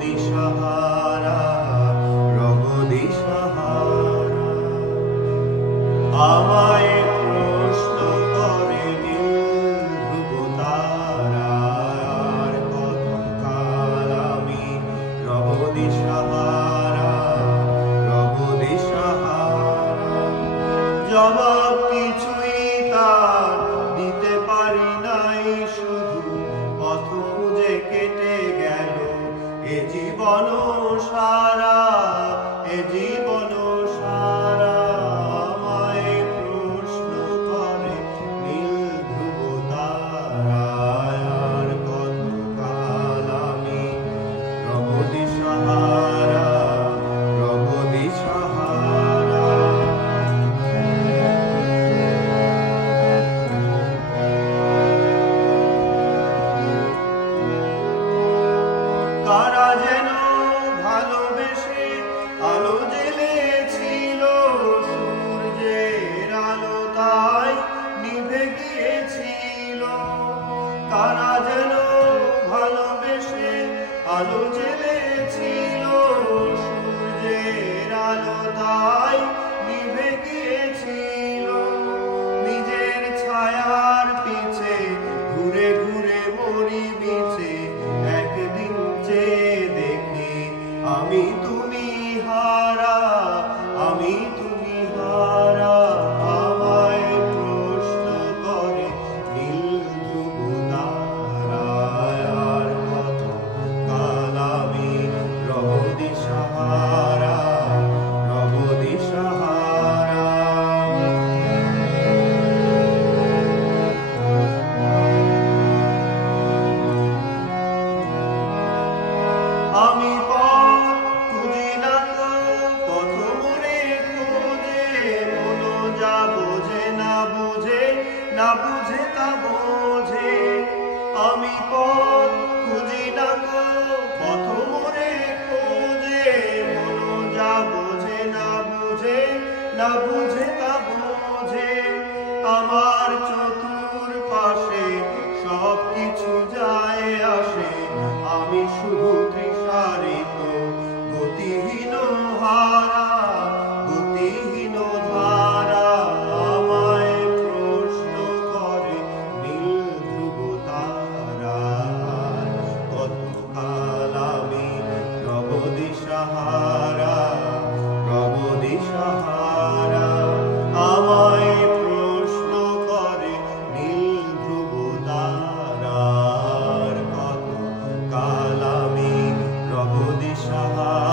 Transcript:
দিশাহারা, রব দিশাহারা। আমায় প্রশ্ন করে নীল ধ্রুব তারার, কতকাল আমি রব দিশাহারা, রব দিশাহারা। জবাব কিছুই তার দিতে পারি নাই, শুধু পথ খুঁজে কেটে গেল এ জীবন সারা, এ জীবন সারা। আমায় প্রশ্ন করে নীল ধ্রুব তারার, কতকাল আমি রব দিশাহারা, রব দিশাহারা। কারা যেন ভালোবেসে আলো জ্বেলেছিল, সূর্যের আলো তাই নিভে গিয়েছিল। কারা যেন ভালোবেসে আলো জ্বেলেছিল, সূর্যের আলো তাই নিভে গিয়েছিল। নিজের ছায়ার পিছে ঘুরে ঘুরে মরি মিছে, একদিন চেয়ে দেখি আমি তুমি হারা, আমি তুমি হারা। আমায় প্রশ্ন করে নীল ধ্রুব তারার, কতকাল আমি রব দিশাহারা, রব দিশাহারা। আমি পথ খুঁজি না তো পথ মোরে খোঁজে, মনো যা বোঝে না বুঝে, না বুঝে তা বোঝে। আমি পথ খুঁজি না তো পথ মোরে খোঁজে, মনো যা বোঝে না বুঝে, না বুঝে তা বোঝে। আমার চতুর্পাশে সব কিছু যায় আসে, আমি শুধু তৃষারিত গতিহীন হারা, গতিহীন ধারা। আমায় প্রশ্ন করে নীল ধ্রুব তারার, কতকাল আমি রব দিশাহারা, রব দিশাহারা। আমায় প্রশ্ন করে নীল ধ্রুব তারার, কতকাল আমি রব দিশাহারা।